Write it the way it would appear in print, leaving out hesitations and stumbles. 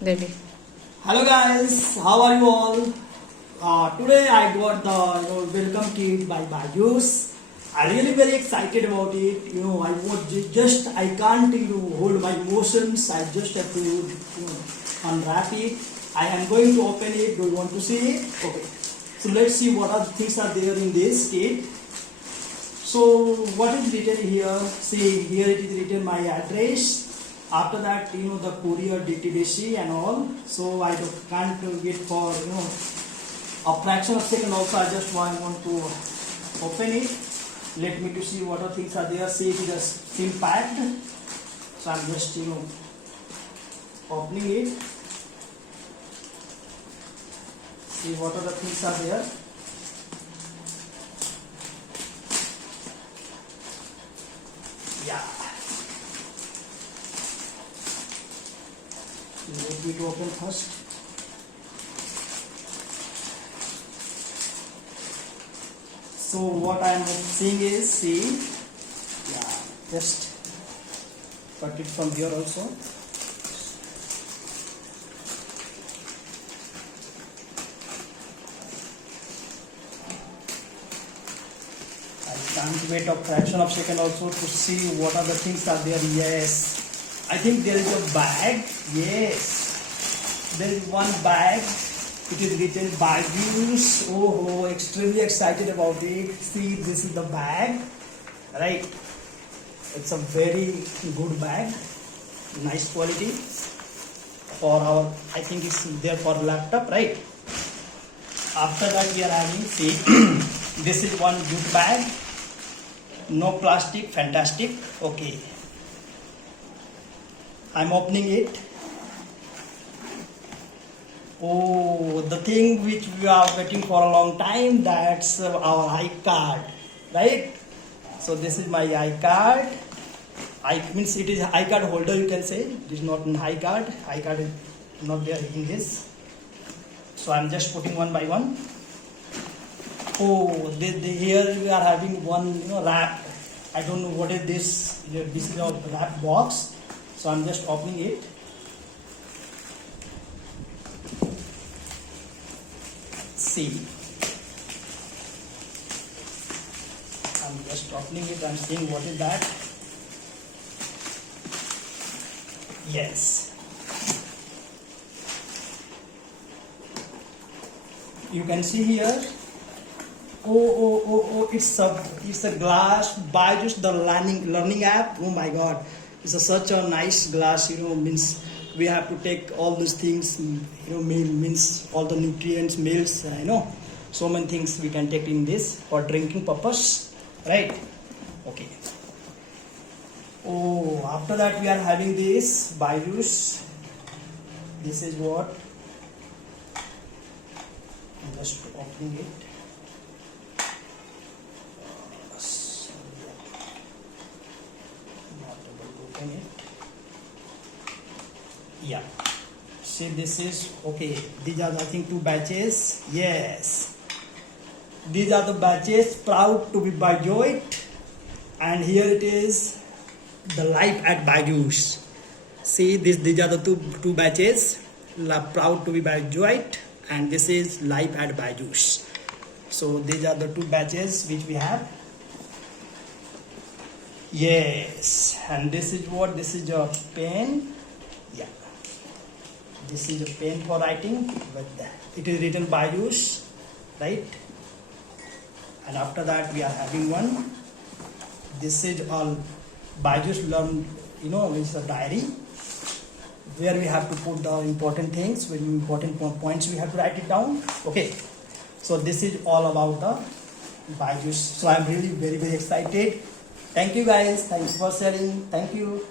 Ready. Hello guys, how are you all? Today I got the welcome kit by Byjus. I'm really very excited about it. I was just I can't hold my emotions. I just have to unwrap it. I am going to open it. Do you want to see it? Okay. So let's see what are things are there in this kit. So what is written here? See here it is written my address. After that, the courier DTDC and all. So I can't get for a fraction of a second. Also, I just want to open it. Let me to see what are things are there. See it is still packed. So I'm just opening it. See what are the things are there. Yeah. Let me to open first. So what I am seeing is, just cut it from here also. I can't wait a fraction of a second also to see what are the things are there. Yes. I think there is a bag. Yes, there is one bag. It is written Byjus. Oh, extremely excited about it. See, this is the bag, right? It's a very good bag, nice quality for our. I think it's there for laptop, right? After that, we are having. See, this is one good bag. No plastic, fantastic. Okay. I'm opening it. Oh, the thing which we are waiting for a long time, that's our iCard, right? So this is my iCard. Means it is iCard holder, you can say. It is not an iCard. iCard is not there in this. So I'm just putting one by one. Oh, here we are having one, wrap. I don't know what is this. This is a wrap box. So I'm just opening it. See. I'm just opening it. I'm seeing what is that. Yes. You can see here. Oh! It's a glass. Byjus the learning app. Oh my God. It's such a nice glass, means we have to take all these things, means all the nutrients, meals, so many things we can take in this for drinking purpose, right? Okay. Oh, after that we are having this Byjus. This is what, I'm just opening it. It. Yeah. See, this is okay. These are, I think, 2 batches. Yes. These are the batches. Proud to be Byjus. And here it is, the life at Byjus. See, these are the two batches. Proud to be Byjus. And this is life at Byjus. So these are the 2 batches which we have. Yes, and this is what, this is a pen. Yeah, this is a pen for writing, but it is written Byjus, right? And after that we are having one. This is all Byjus learn, it's a diary where we have to put the important things, very important points we have to write it down. Okay, so this is all about the Byjus. So I'm really very excited. Thank you guys. Thanks for sharing. Thank you.